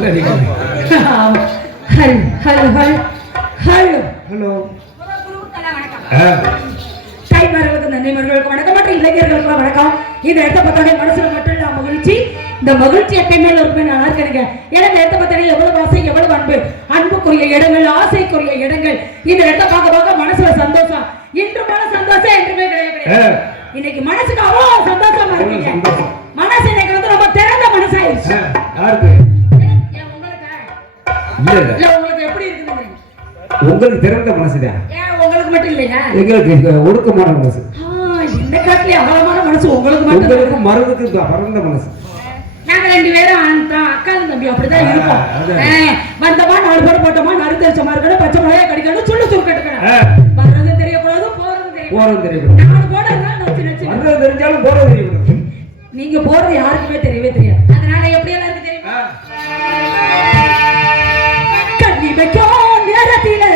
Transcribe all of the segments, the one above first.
Hello hello hello hello தாய்மார்களுக்கு நன்றிமார்களுக்கு வணக்கம் மற்றும் இளைஞர்களுக்கு வணக்கம். இந்த இடத்த பார்த்தோட மனசுல மட்டும் இல்ல மகிழ்ச்சி. இந்த மகிழ்ச்சி எப்பயுமே ஒரு நல்லா இருக்கிறீங்க. ஏன்னா இந்த இடத்த பார்த்தோட எவ்வளவு ஆசை எவ்வளவு அன்பு, அன்புக்குரிய இடங்கள், ஆசைக்குரிய இடங்கள். இந்த இடத்த பார்க்க பார்க்க மனசுல சந்தோஷம். இன்று மன சந்தோஷம் என்றுமே கிடையாது. இன்னைக்கு மனசுக்கு அவ்வளவு சந்தோஷமா இருக்கீங்க. மனசு இன்னைக்கு வந்து ரொம்ப திறந்த மனசாயிருச்சு. யாருக்கு? உங்களுக்கு எப்படி இருக்குது? உங்களுக்கு திறந்த மனசுதான். உங்களுக்கு மட்டும் இல்லையா? எங்களுக்கு ஒடுக்கமான மனசு. இந்த காட்டிலே அகலமான மனசு உங்களுக்கு மட்டும். உங்களுக்கு மருந்துக்கு பறந்த மனசு. நாங்க ரெண்டு பேரும் அக்காலும் தம்பி அப்படிதான் இருப்போம். வந்தமா 4 போட போட்டோமா, நறுத்தரிச்சமா இருக்கணும், பச்சை மிளகாய் கடிக்கணும், சுள்ளு சுருக்கு எடுக்கணும். வர்றது தெரியக்கூடாது, போறது தெரியக்கூடாது. 4 போட வர்றது தெரிஞ்சாலும் போறது தெரியக்கூடாது. நீங்க போறது யாருக்குமே தெரியவே தெரியாது. அதனால எப்படி எல்லாருக்கும் தெரியுமா? கண்ணி வைக்கும் நேரத்திலே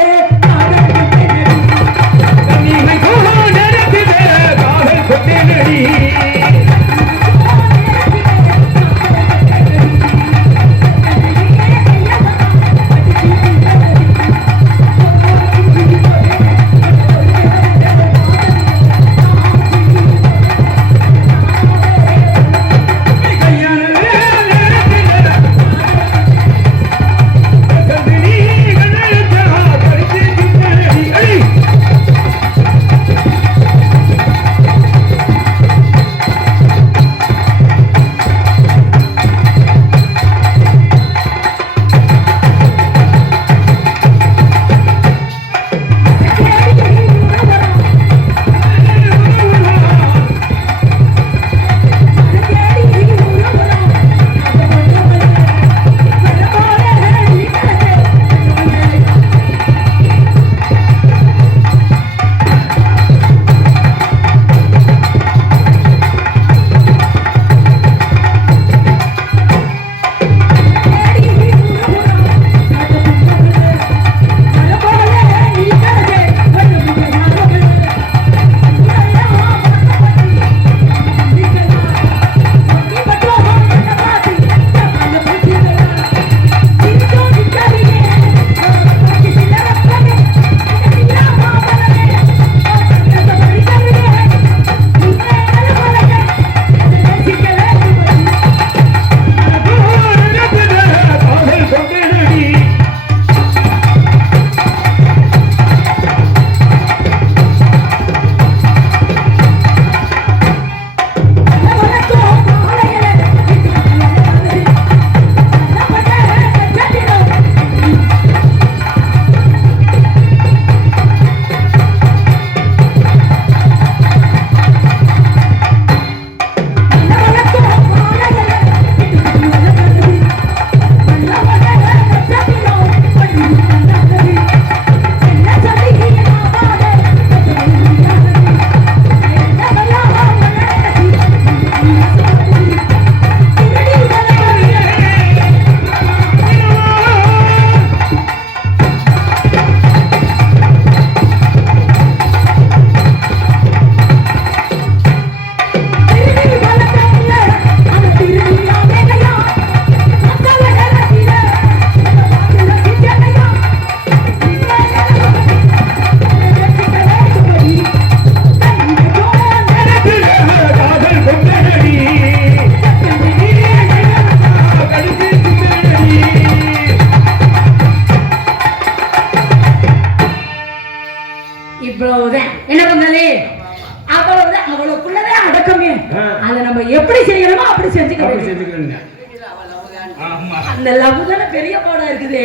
அந்த லவ் தானே பெரிய பாடா இருக்குது.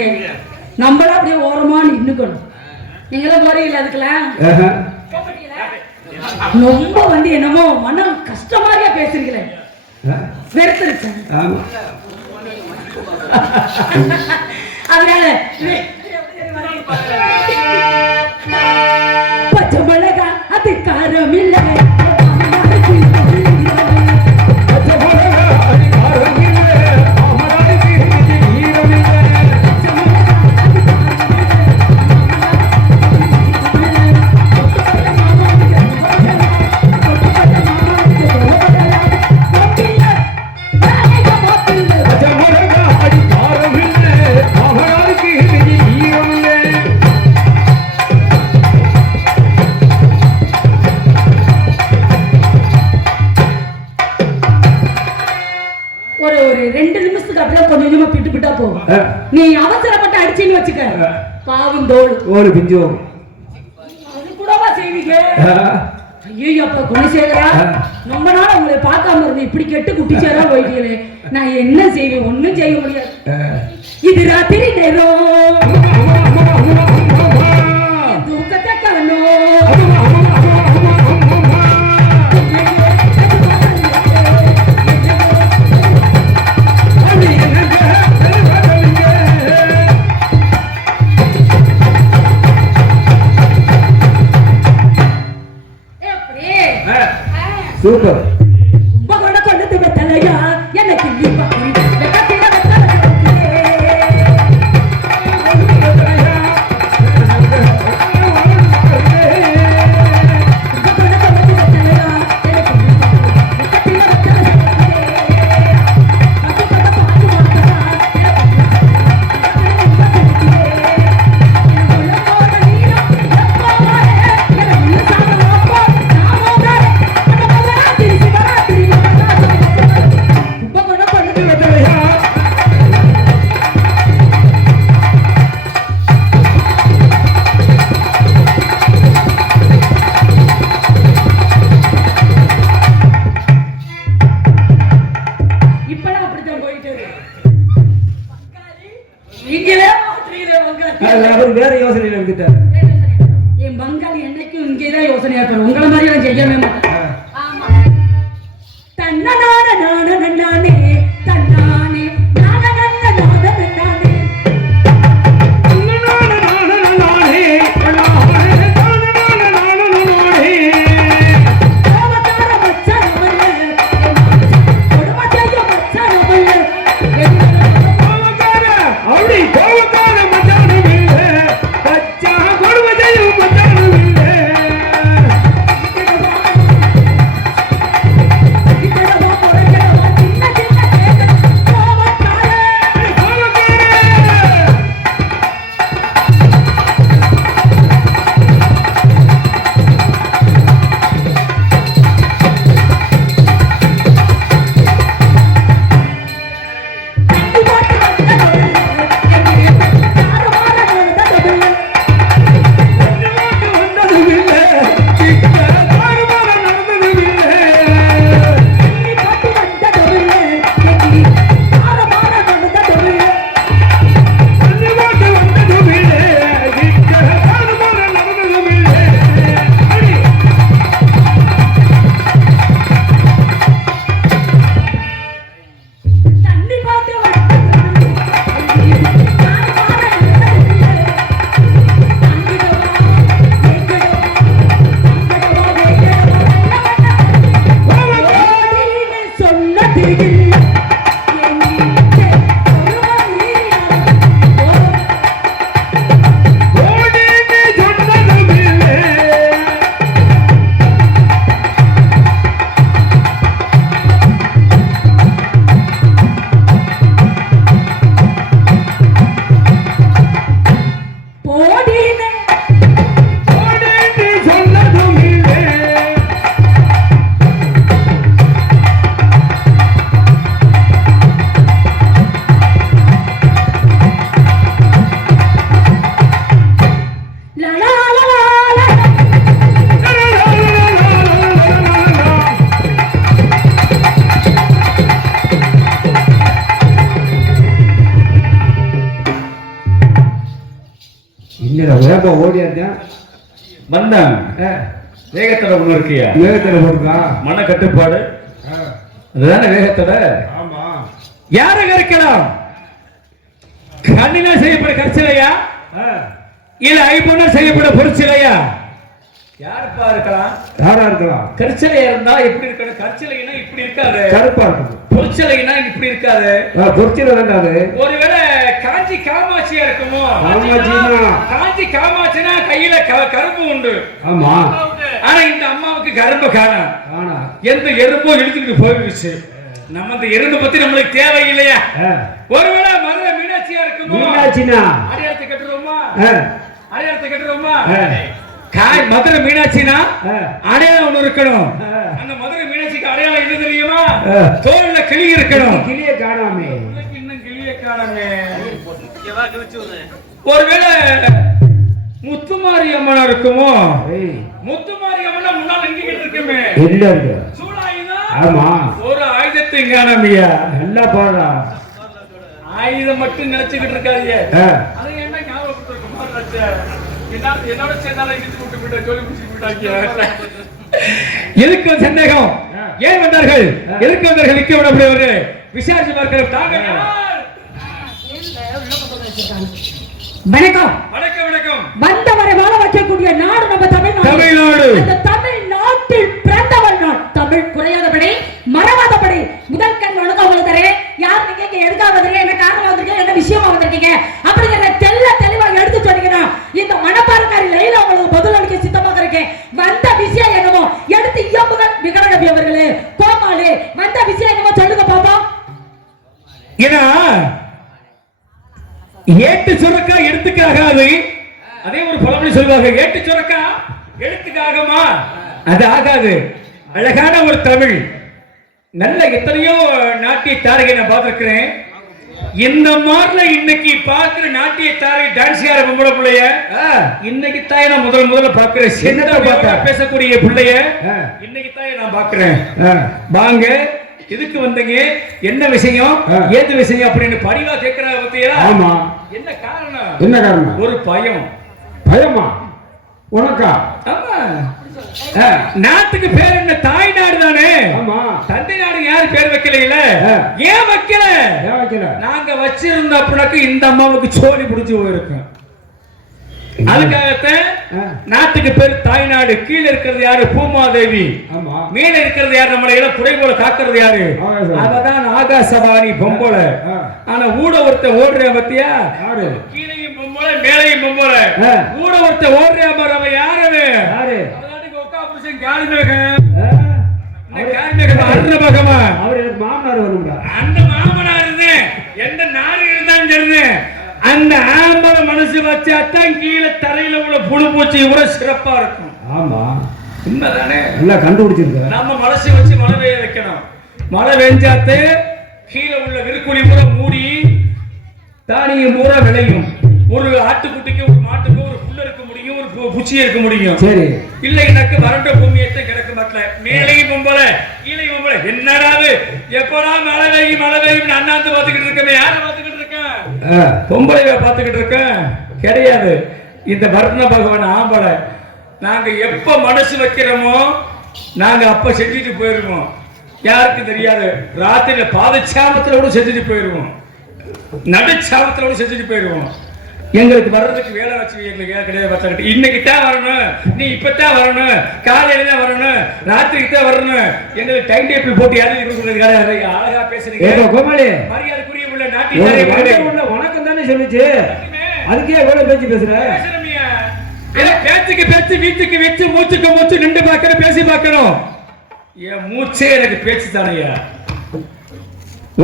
நம்மள அப்படியே ஓரமா நின்னுக்கணும். நீங்களும் போறீங்களா அதுக்கெல்லாம்? ரொம்ப வந்து என்னமோ மனம் கஷ்டமாரியா பேசுறீங்களே, வெறுத்துருச்சு. அதனால பச்சை மிளகா அது காரம் இல்லை. அடி காரம் இல்லை. கொஞ்சம் கொஞ்சமா பிட்டு பிட்டா போகும். நீ அவசரப்பட்டு அடிச்சின்னு வச்சுக்க, பாவம் தோல் ஓடு பிஞ்சு. அது கூடவா செய்வீங்க? ஐயோ அப்ப குணசேகரா, ரொம்ப நாள் உங்களை பார்க்காம இருந்து இப்படி கெட்டு குட்டிச்சாரா போயிட்டீங்களே, நான் என்ன செய்வேன்? ஒண்ணும் செய்ய முடியாது. இது ராத்திரி நேரம், தூக்கத்தை காணோம். சூப்பர். கொண்டு வெத்தலையா எனக்கு வேற யோசனையில இருந்துட்டாரு. என் பங்காளி என்னைக்கும் இங்கேதான் யோசனையா இருப்பாரு, உங்களை மாதிரி நான் செய்யவே மாட்டேன். தன்னனான நானே தன்னானே நானே வேப்ப ஓடியாச்சேன் வந்தேன். வேகத்தடை ஒண்ணு இருக்கியா? வேகத்தடை போட்டுக்கா. மன கட்டுப்பாடு அதுதானே வேகத்தடை. ஆமா. யாராக இருக்கலாம்? கண்ணில செய்யப்பட கற்சிலையா இல்ல ஐபொன்ன செய்யப்பட பொருட்சிலையா? யாருப்பா இருக்கலாம்? யாரா இருக்கலாம்? கற்சிலையா இருந்தா எப்படி இருக்கணும்? கற்சிலைனா இப்படி இருக்காது, கருப்பா இருக்கும். பொருட்சிலைனா இப்படி இருக்காது. பொருட்சில வேண்டாது. ஒருவேளை காஞ்சி காமாட்சியா இருக்குமோ? காஞ்சி காமாட்சினா கையில கரும்பு உண்டு. ஆமா. ஆனா இந்த அம்மாவுக்கு கரும்பு காணா, எந்த எறும்போ இழுத்துக்கிட்டு போயிடுச்சு. நம்ம இந்த எறும்பு பத்தி நம்மளுக்கு தேவை இல்லையா? ஒருவேளை மதுரை மீனாட்சியா இருக்குமோ? மீனாட்சினா அடையாளத்தை கட்டுறோமா? அடையாளத்தை கட்டுறோமா? மதுரை மீனாட்சினா அடையாளம் ஒண்ணு இருக்கணும். அந்த மதுரை மீனாட்சிக்கு அடையாளம் என்ன தெரியுமா? தோல்ல கிளி இருக்கணும். கிளிய காணாமே. இன்னும் கிளிய காணமே. ஒருவேளை முத்துமாரி அம்மனா இருக்குமோ? முத்துமாரி அம்மனா முன்னால் எங்கிட்டு இருக்குமே? இல்ல இருக்கு. சூடாயுதம்? ஆமா. ஒரு ஆயுதத்தை காணமையா? நல்லா பாடா. ஆயுதம் மட்டும் நினைச்சுக்கிட்டு இருக்காதீங்க. அதை என்ன ஞாபகப்படுத்த என்னோட சேர்ந்தாலும் இடிச்சு விட்டு விட்டு சொல்லி முடிச்சு விட்டாங்க. எதுக்கு சந்தேகம்? ஏன் வந்தார்கள்? எதுக்கு வந்தார்கள்? நிக்க விட விசாரிச்சு பார்க்கிறோம். தாங்கள் யார்? வணக்கம். வணக்கம் வணக்கம். வந்தவரை வாழ வைக்கக்கூடிய நாடு நம்ம தமிழ்நாடு. அந்த தமிழ்நாட்டில் பிறந்தவர் நான். தமிழ் குறையாதபடி மறவாதபடி முதல் கண் வணக்கம் உங்களுக்கு தரேன். யார் நீங்க இங்க எதுக்காக வந்தீங்க, என்ன காரணம் வந்திருக்கீங்க, என்ன விஷயமா வந்திருக்கீங்க அப்படிங்கிற தெளிவாக எடுத்து சொன்னீங்கன்னா இந்த மனப்பாரக்காரி லைல உங்களுக்கு பதில் அளிக்க சித்தமாக இருக்கேன். வந்த விஷயம் என்னமோ எடுத்து இயம்புகள் விகடகவி அவர்களே, கோமாளே, வந்த விஷயம் என்னமோ சொல்லுங்க பாப்போம். ஏன்னா ஏட்டு சுரக்கா எடுத்துக்காகாது. அதே ஒரு பழமொழி சொல்வாங்க, ஏட்டு சுரக்கா எடுத்துக்காகமா? அது ஆகாது. அழகான ஒரு தமிழ், நல்ல எத்தனையோ நாட்டிய தாரகை நான் பார்த்திருக்கிறேன். இந்த மாதிரில இன்னைக்கு பார்க்கிற நாட்டிய தாரகை டான்ஸ் ஆடுற பொம்பளை பிள்ளைய இன்னைக்கு தாய் நான் முதல்ல பார்க்கிறேன். சின்னதா பேசக்கூடிய பிள்ளைய இன்னைக்கு தாய் நான் பார்க்கிறேன். வாங்க, எதுக்கு வந்தீங்க, என்ன விஷயம், ஏது விஷயம் அப்படின்னு பரிவா கேட்கிறாங்க பத்தியா? ஆமா. என்ன காரணம்? என்ன காரணம்? ஒரு பயம். பயமா உனக்கா? ஆமா. நாட்டுக்கு பேர் என்ன? தாய் நாடு தானே. ஆமா. தந்தை நாடு யாரு பேர் வைக்கல? ஏன் வைக்கல? நாங்க வச்சிருந்த அப்படின்னாக்க இந்த அம்மாவுக்கு சோழி பிடிச்சு போயிருக்கும். அதுக்காகத்தான் நாட்டுக்கு பேர் தாய்நாடு. கீழே இருக்கிறது யாரு? பூமாதேவி. மேல இருக்கிறது யாரு? நம்மளை எல்லாம் புடை போல காக்கிறது யாரு? அவதான் ஆகாசவாணி பொம்பளை. ஆனா ஊட ஒருத்த ஓடுற பத்தியா? கீழையும் பொம்பளை, மேலையும் பொம்பளை. ஊட ஒருத்த ஓடுற மாதிரி அவன் யாரு? ஒக்கா புருஷன் காளிமேகம். அவர் எனக்கு மாமனார் வரும்டா. அந்த மாமனார் இருந்து எந்த நாடு இருந்தாலும் சரி, அந்த ஆம்பளை மனசு வச்சாத்தான் கீழே தரையில உள்ள புழு பூச்சி இவ்வளவு சிறப்பா இருக்கும். ஆமா, உண்மைதானே? எல்லாம் கண்டுபிடிச்சிருக்க. நம்ம மனசு வச்சு மழை பெய்ய வைக்கணும். மழை பெஞ்சாத்து கீழே உள்ள விற்குழி பூரா மூடி தானியம் பூரா விளையும். ஒரு ஆட்டுக்குட்டிக்கு, ஒரு மாட்டுக்கு, ஒரு புல்ல இருக்க முடியும், ஒரு பூச்சியை இருக்க முடியும். சரி, இல்லைன்னாக்க வறண்ட பூமியத்தை கிடக்க மாட்டேன். மேலையும் பொம்பளை, கீழையும் பொம்பளை. என்னடாது எப்படா மழை பெய்யும் அண்ணாந்து பார்த்துக்கிட்டு இருக்கேன். யாரை பார்த்துக்கிட்டு இருக்கேன்? பொம்பளை பார்த்துக்கிட்டு இருக்கேன். கிடையாது. இந்த வர்ண பகவான் ஆம்பளை. நாங்க எப்ப மனசு வைக்கிறோமோ நாங்க அப்ப செஞ்சுட்டு போயிருவோம். யாருக்கும் தெரியாது. ராத்திரியில பாதச்சாமத்துல கூட செஞ்சுட்டு போயிருவோம், நடுச்சாமத்துல கூட செஞ்சுட்டு போயிருவோம். எங்களுக்கு வர்றதுக்கு வேலை வச்சு எங்களுக்கு கிடையாது. இன்னைக்கு தான் வரணும், நீ இப்பதான் வரணும், காலையில தான் வரணும், ராத்திரிக்கு தான் வரணும். எங்களுக்கு டைம் டேபிள் போட்டு யாரும் கொடுக்கறது கிடையாது. அழகா பேசுறீங்க கோமாளி. மரியாதைக்குரிய உள்ள நாட்டில் உனக்கு தானே சொல்லிச்சு, அதுக்கே எவ்வளவு பேச்சு பேசுற? பேச்சுக்கு பேச்சு, வீட்டுக்கு வச்சு, மூச்சுக்கு மூச்சு, நின்று பார்க்கணும், பேசி பார்க்கணும். என் மூச்சே எனக்கு பேச்சு தானையா.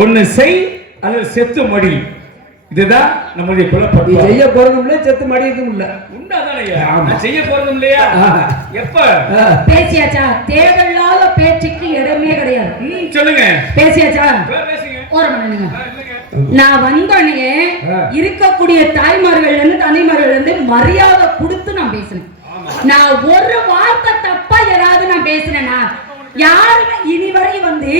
ஒண்ணு செய் அல்லது செத்து மடி. இதுதான் நம்மளுடைய குலப்படி. செய்ய போறதும் இல்ல, செத்து மடியதும் இல்ல. உண்டாதானையா? செய்ய போறதும் இல்லையா? எப்ப பேசியாச்சா? தேவையில்லாத பேச்சுக்கு இடமே கிடையாது. சொல்லுங்க. பேசியாச்சா? பேசுங்க. ஒரு மணிங்க. நான் வந்தோடனே இருக்கக்கூடிய தாய்மார்கள் இருந்து, தந்தைமார்கள் இருந்து மரியாதை கொடுத்து நான் பேசினேன். நான் ஒரு வார்த்தை தப்பா ஏதாவது நான் பேசினேன்னா யாருமே இனிவரை வந்து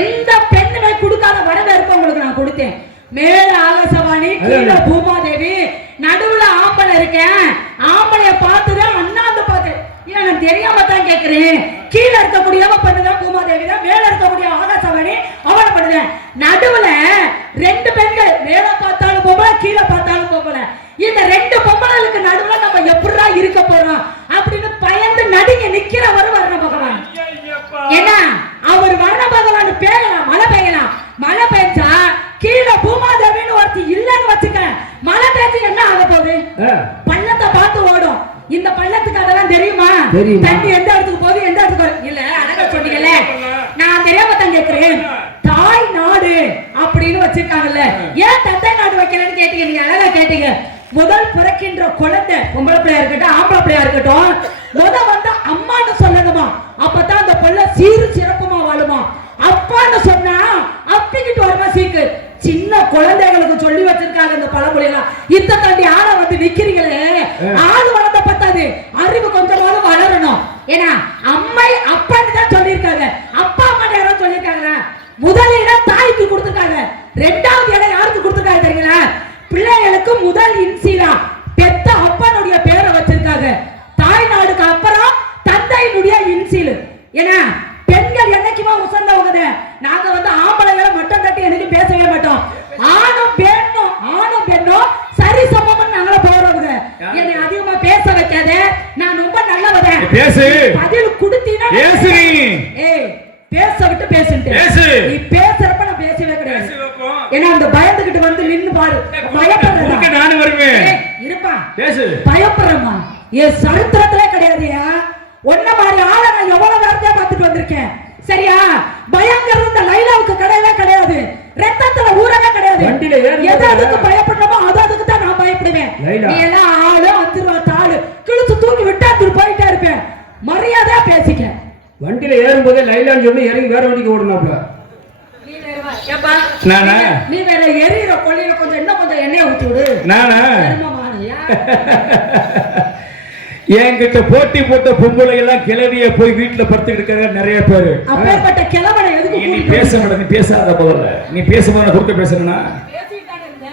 எந்த பெண்ணுமே கொடுக்காத வரவேற்பு உங்களுக்கு நான் கொடுத்தேன். மேல ஆகாசவாணி, கீழே பூமாதேவி, நடுவுல ஆம்பளை இருக்கேன். ஆம்பளைய பார்த்துதான் அண்ணாந்து பார்த்தேன். நான் தெரியாம தான் கேட்கிறேன். கீழே இருக்கக்கூடியவ பண்ணுதான் பூமாதேவி தான், மேல இருக்கக்கூடிய ஆகாசவாணி அவளை பண்ணுதேன். நடுவுல ரெண்டு பெண்கள், மேல பார்த்தாலும் பொம்பளை, கீழே பார்த்தாலும் பொம்பளை. இந்த ரெண்டு பொம்பளைகளுக்கு நடுவுல நம்ம எப்படா இருக்க போறோம் அப்படின்னு பயந்து நடுங்க நிக்கிறவர் வர்ண பகவான். ஏன்னா அவர் வர்ண பகவான் பேயலாம், மழை பெய்யலாம். மழை பெய்ஞ்சா கீழே பூமாதேவின்னு ஒருத்தி இல்லன்னு வச்சுக்க, மழை பெய்ஞ்சு என்ன ஆக போகுது? பள்ளத்தை பார்த்து ஓடும். இந்த பள்ளத்துக்கு அதெல்லாம் தெரியுமா? தண்ணி எந்த இடத்துக்கு போகுது, எந்த இடத்துக்கு இல்ல. அழகா சொன்னீங்கல்ல, நான் தெரியாம தான் கேட்கிறேன். தாய் நாடு அப்படின்னு வச்சிருக்காங்கல்ல, ஏன் தந்தை நாடு வைக்கலன்னு கேட்டீங்க. நீங்க அழகா கேட்டீங்க. முதல் பிறக்கின்ற குழந்தை, பொம்பளை பிள்ளையா இருக்கட்டும், ஆம்பளை பிள்ளையா இருக்கட்டும், வந்து அம்மான்னு சொல்லணுமா. அப்பதான் அந்த பிள்ளை சீரு சிறப்புமா வாழுமா. அப்பான்னு சொன்னா அப்பிக்கிட்டு வருமா சீக்கு. சின்ன குழந்தைகளுக்கு வச்சிருக்காங்க இந்த பழமொழி எல்லாம். இந்த தாண்டி ஆளை வந்து நிக்கிறீங்களே, ஆள் வளர்ந்த பத்தாது, அறிவு கொஞ்சமாவது வளரணும். ஏன்னா அம்மை அப்பான்னு தான் சொல்லியிருக்காங்க, அப்பா அம்மா யாரும் சொல்லியிருக்காங்க. முதல் இடம் தாய்க்கு கொடுத்துருக்காங்க, ரெண்டாவது இடம் யாருக்கு கொடுத்துருக்காங்க தெரியுங்களா? பிள்ளைகளுக்கு முதல் இன்சிலா பெத்த அப்பனுடைய பேரை வச்சிருக்காங்க. தாய்நாடுக்கு அப்புறம் தந்தையினுடைய இன்சில். ஏன்னா பெண்கள் என்னைக்குமா உசந்தவங்க. நாங்க வந்து ஆம்பளைகளை மட்டம் தட்டி எனக்கு பேசவே மாட்டோம். ஆணும் பெண்ணும் சரி சமம் நாங்கள போறவங்க. என்னை அதிகமா பேச வைக்காத, நான் ரொம்ப நல்லவத. பேசு, பதில் குடுத்தீனா பேசு. ஏய் பேச விட்டு பேசுன்ட்டு பேசு. நீ பேசுறப்ப நான் பேசவே கிடையாது. ஏன்னா அந்த பயந்துகிட்டு வந்து நின்னு பாரு, பயப்படுறா. நானும் வருவேன். இருப்பா, பேசு. பயப்படுறமா என் சரித்திரத்திலே கிடையாதுயா. ஒன்ன மாதிரி ஆளை நான் எவ்வளவு நேரத்தையா பார்த்துட்டு வந்திருக்கேன். சரியா? பயங்கிறது இந்த லைலாவுக்கு கிடையவே கிடையாது, ரத்தத்துல ஊறவே கிடையாது. எது அதுக்கு பயப்படணுமோ அது அதுக்கு தான் நான் பயப்படுவேன். நீ எல்லாம் ஆளு 5 ரூபா தாளு கிழிச்சு தூக்கி விட்டா போயிட்டே இருப்பேன். மரியாதையா பேசிக்க. வண்டியில ஏறும்போதே லைலான்னு சொல்லி இறங்கி வேற வண்டிக்கு ஓடணும்ல. நீ வேற எரியிற கொள்ளையில கொஞ்சம் இன்னும் கொஞ்சம் எண்ணெய் ஊத்தி விடு. நானா என்கிட்ட போட்டி போட்ட பொம்பளை எல்லாம் கிளவிய போய் வீட்டுல படுத்துக்கிட்டு இருக்காங்க நிறைய பேரு. அப்பேற்பட்ட கிளவனை எதுக்கு நீ பேச மாட்டே, நீ பேசாத முதல்ல. நீ பேசும்போது குறுக்க பேசணும்னா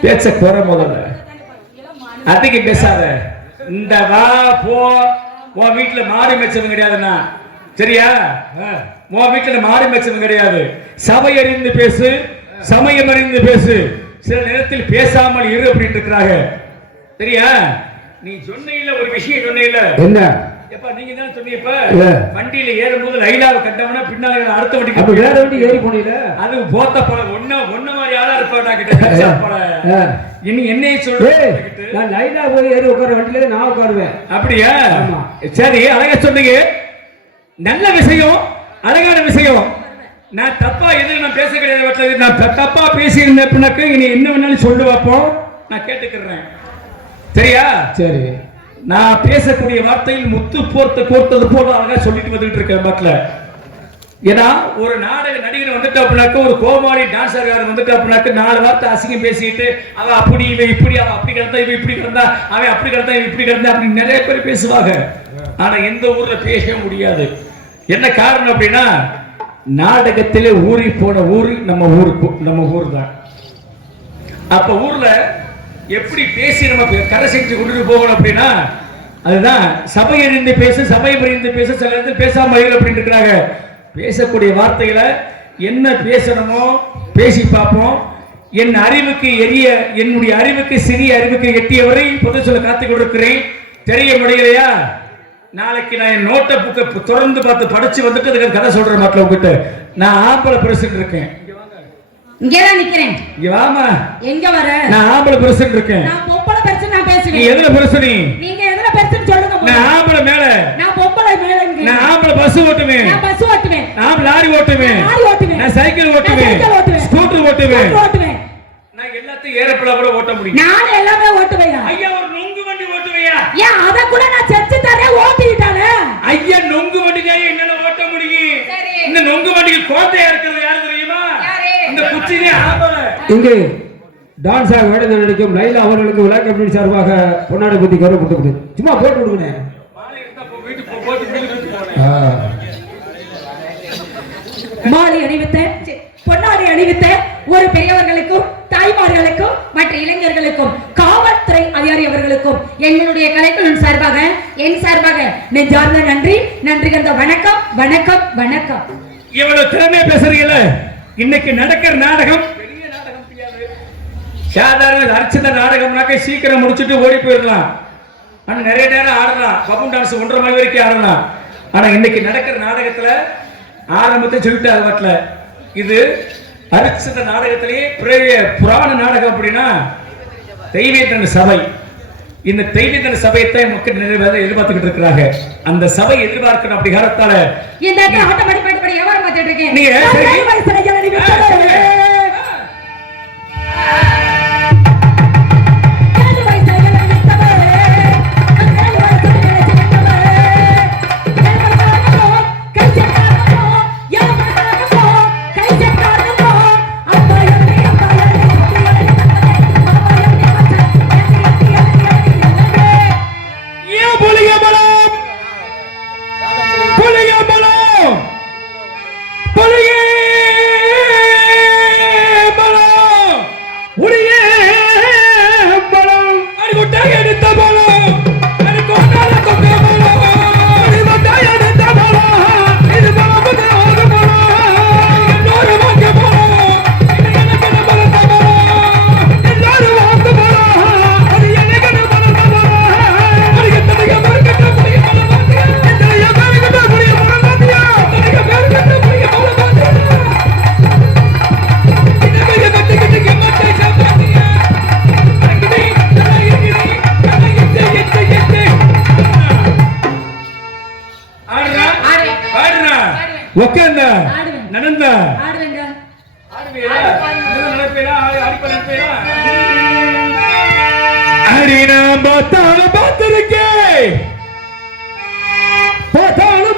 பேச்ச குறை முதல்ல, அதிக பேசாத. இந்த வா போ, உன் வீட்டுல மாடு மெச்சவன் கிடையாதுன்னா சரியா? உன் வீட்டுல மாடு மெச்சவன் கிடையாது. சபை அறிந்து பேசு, சமயம் அறிந்து பேசு. சில நேரத்தில் பேசாமல் இரு அப்படின்னு இருக்கிறாங்க சரியா? நீ சொன்ன ஒரு விஷயம் சொன்ன என்ன? எப்ப நீங்க தான் சொன்னீங்க, வண்டியில ஏறும்போது லைலாவை கட்டவனா பின்னால அடுத்த வண்டிக்கு அப்ப வேற வண்டி ஏறி போனீல. அது போத்த பழ ஒன்ன மாதிரி ஆளா இருப்பாடா கிட்ட. இனி என்னைய சொல்ற, நான் லைலா போய் ஏறி உட்கார வண்டியில நான் உட்காருவேன். அப்படியா? சரி, அழகா சொன்னீங்க. நல்ல விஷயம், அழகான விஷயம். நான் தப்பா எதுவும் நான் பேச கிடையாது. நான் தப்பா பேசி இருந்தேன், இனி என்ன வேணாலும் சொல்லு வைப்போம், நான் கேட்டுக்கிறேன் சரியா? சரி, நான் பேசக்கூடிய வார்த்தையில் முத்து கோர்த்தது போல அழகா சொல்லிட்டு வந்துட்டு இருக்கேன் மக்கள. ஏன்னா ஒரு நாடக நடிகர் வந்துட்டு அப்படின்னாக்க, ஒரு கோமாளி டான்சர் வந்துட்டு அப்படின்னாக்க 4 வார்த்தை அசிங்கம் பேசிட்டு அவன் அப்படி இவன் இப்படி, அவன் அப்படி கிடந்தா இவன் இப்படி கிடந்தா, அவன் அப்படி கிடந்தா இவன் இப்படி கிடந்தா அப்படி நிறைய பேர் பேசுவாங்க. ஆனா எந்த ஊர்ல பேசவே முடியாது. என்ன காரணம் அப்படின்னா, நாடகத்திலே ஊறி போன ஊரு நம்ம ஊர் தான். அப்ப ஊர்ல எப்படி பேசி நம்ம கரை செஞ்சு கொண்டு போகணும் அப்படின்னா, அதுதான் சபை அறிந்து பேசு, சபை அறிந்து பேசு. சில இடத்துல பேசாம இரு அப்படின்னு இருக்கிறாங்க. பேசக்கூடிய வார்த்தைகளை என்ன பேசணுமோ பேசி பார்ப்போம். என் அறிவுக்கு என்னுடைய அறிவுக்கு சிறிய அறிவுக்கு எட்டியவரை பொது சொல்ல காத்துக் கொடுக்கிறேன். தெரிய முடியலையா? நாளைக்கு நான் என் நோட்டை புக்கை திறந்து பார்த்து படிச்சு வந்துட்டு அதுக்கு கதை சொல்றேன் மக்கள். உங்ககிட்ட நான் ஆம்பளை பிரசிடன்ட் இருக்கேன். இங்கதான் நிக்கிறேன். இங்க வாமா. எங்க வர? நான் ஆம்பளை பிரசிடன்ட் இருக்கேன். நான் பொம்பளை பிரசிடன்ட். நான் பேசுவேன். நீ எதுல பிரசிடன்ட்? நீங்க எதுல பிரசிடன்ட் சொல்லுங்க. நான் ஆம்பளை மேல. நான் பொம்பளை மேல. நான் ஆம்பளை பஸ் ஓட்டுவேன். நான் பஸ் ஓட்டுவேன். நான் லாரி ஓட்டுவேன். நான் சைக்கிள் ஓட்டுவேன். ஸ்கூட்டர் ஓட்டுவேன். நான் எல்லாத்தையும் ஏரோப்ளேன் கூட ஓட்ட முடியும். நான் எல்லாமே ஓட்டுவேன். ஐயா ஒரு நொங்கு வண்டி ஓட்டுவையா? ஏன் அத கூட நான் செஞ்சு தரேன், ஓட்டிட்டானே. ஐயா நொங்கு வண்டியை என்னால ஓட்ட முடியும். இந்த நொங்கு வண்டிக்கு கோட்டையா இருக்கிறது யாரு தெரியுமா? இந்த குச்சினே ஆம்பளை. இங்கே டான்ஸ் ஆக வேடம் நடிக்கும் லைலா அவர்களுக்கு விழா கமிட்டி சார்பாக பொன்னாடை பத்தி கௌரவ கொடுத்து சும்மா போட்டு கொடுக்கணே. மாலை அணிவித்த, பொன்னாடை அணிவித்த ஒரு பெரியவர்களுக்கும் தாய்மார்களுக்கும் மற்ற இளைஞர்களுக்கும் காவல்துறை அதிகாரி அவர்களுக்கும் எங்களுடைய கலைக்குழு சார்பாக என் சார்பாக நெஞ்சார்ந்த நன்றி கந்த வணக்கம் வணக்கம் வணக்கம். இவ்வளவு திறமையா பேசுறீங்கல்ல, இன்னைக்கு நடக்கிற நாடகம் பெரிய நாடகம். சாதாரண அர்ச்சனை நாடகம்னாக்க சீக்கிரம் முடிச்சுட்டு ஓடி போயிடலாம். ஆனா நிறைய நேரம் ஆடலாம். பப்பு டான்ஸ் 1:30 மணி வரைக்கும் ஆடலாம். ஆனா இன்னைக்கு நடக்கிற நாடகத்துல ஆரம்பத்தை சொல்லிட்டு வரல. இது அரிச்சத நாடகத்திலேயே புராண நாடகம். அப்படின்னா தெய்வீக சபை. இந்த தெய்வீக சபையத்தை மக்கள் நிறைவேற எதிர்பார்த்துக்கிட்டு இருக்கிறாங்க. அந்த சபை எதிர்பார்க்கணும். அப்படி காலத்தால இந்த ஆட்டோமேட்டிக் எவரை பார்த்துட்டு இருக்கேன் நீங்க உட்கார்ந்த ஆடுவேன். நடந்த ஆடுவேங்க. அடி நான் பார்த்தாலும் பார்த்திருக்கேன் பார்த்தாலும்